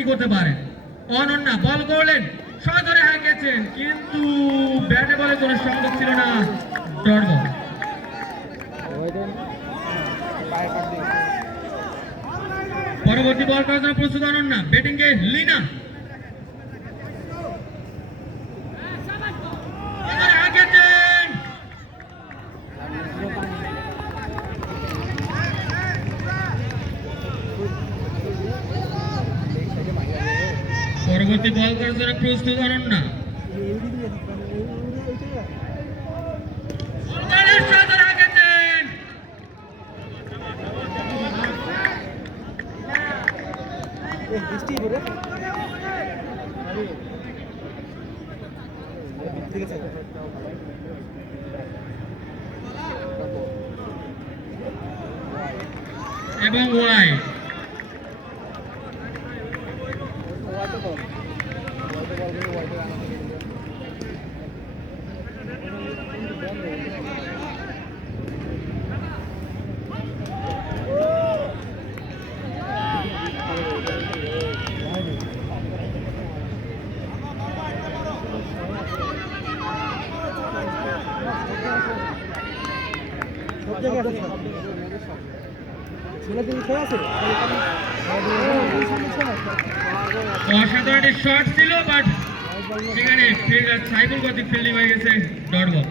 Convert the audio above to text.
কি করতে পারেন। অনন্যা বল করলেন, সজোরে হাঁকিয়েছেন, কিন্তু ব্যাটে বলে কোনো সংযোগ ছিল না। Dot ball. পরবর্তী বল করার জন্য প্রস্তুত অনন্যা। ব্যাটিংয়ে লিনা। পরবর্তী বল করার জন্য প্রস্তুত অনন্যা। এবং ওয়াইড। অসাধারণ শট ছিল, বাট সেখানে সাইবুল গতি ফিল্ডিং হয়ে গেছে। Dot ball.